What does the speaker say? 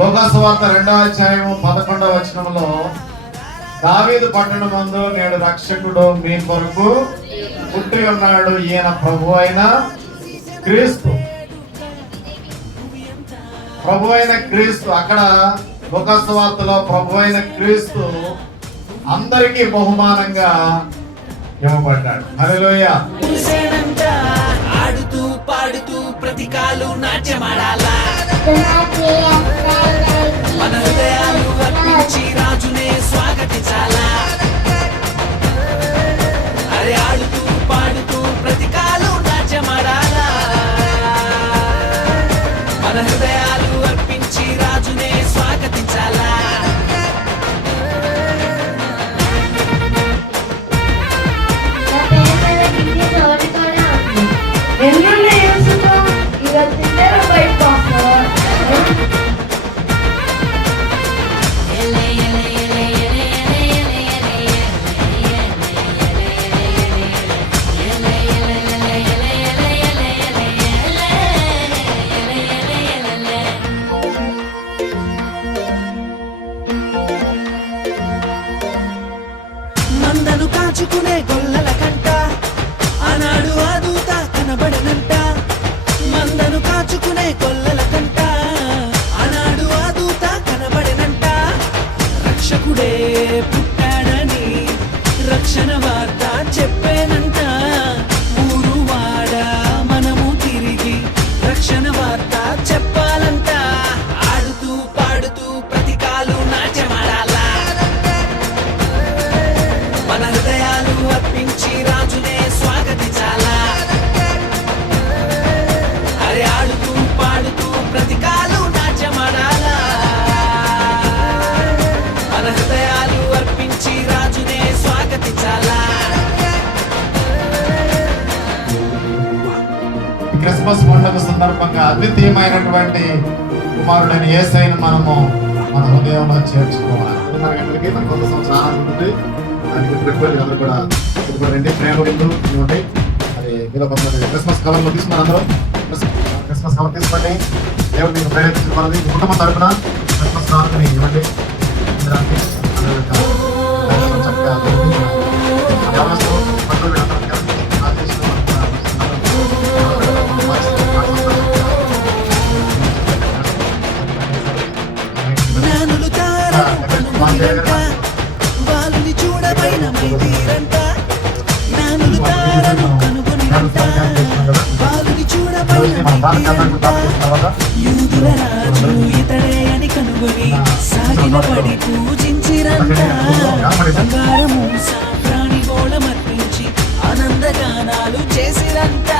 లోకాసువార్త 2వ అధ్యాయము 11వ వచనంలో దావీదు పట్టణమందు నేడు రక్షకుడు మీ కొరకు పుట్టి ఉన్నాడు, ఈయన ప్రభు అయిన క్రీస్తు. ప్రభు అయిన క్రీస్తు అక్కడ లోకాసువార్తలో ప్రభు అయిన క్రీస్తు అందరికీ బహుమానంగా ఇవ్వబడ్డాడు. హల్లెలూయా. ఆడుతూ పాడుతూ ప్రతికాలు నాట్యమాడాలా, మన హృదయాలు అర్పించి రాజునే స్వాగతించాలా. అరే ఆడుతూ పాడుతూ ప్రతికాలు నాట్యమాడాలా, మన హృదయాలు అర్పించి రాజునే స్వాగతించాలా. మందను కాచుకునే గొల్లల కంట ఆనాడు ఆ దూత కనబడనంట. మందను కాచుకునే గొల్లల కంట ఆనాడు ఆ దూత కనబడనంట. రక్షకుడే పుట్టాడని రక్షణ వార్త చెప్పేనంట. ఊరు వాడ మనము తిరిగి రక్షణ వార్త చెప్పాలంట. ఆడుతూ పాడుతూ ప్రతికాలు నాట్యమాడాలా, మన హృదయాలు అర్పించి రాజునే స్వాగతించాలా. అరే ఆడుతూ పాడుతూ ప్రతికాలు నాట్యమాడాలా, మన హృదయాలు అర్పించి రాజునే స్వాగతించాలా. క్రిస్మస్ పండుగ సందర్భంగా అద్వితీయమైనటువంటి కుమారుడైన యేసయ్యను మనము మన హృదయంలో చేర్చుకోవాలి. 3:30 గంటలకి మన 100 సంవత్సరాల ఆనందం ఉంటుంది. దానికి పెట్టుబడి అందరూ కూడా రండి, ప్రేమ ఇవ్వండి. అది మీలో కొంతమంది క్రిస్మస్ కవర్లో తీసుకున్నారు. అందరూ క్రిస్మస్ కవర్ తీసుకోండి. దేవుడు మీకు ప్రేరేపించుకోవాలి. మీ కుటుంబం తరపున క్రిస్మస్ కానుకని ఇవ్వండి. చక్కగా జ్ఞానులు తారను కనుగొనిరంట, వాళ్ళని చూడమైన మైదీరంట. జ్ఞానులు తారను కనుగొనిరంట, వాళ్ళని చూడమైన మైదీరంట. యూదుల రాజు ఇతడే అని కనుగొని సాగిల పడి పూజించిరంట. బంగారము సాంబ్రాణి గోళమర్పించి ఆనందగానాలు చేసిరంట.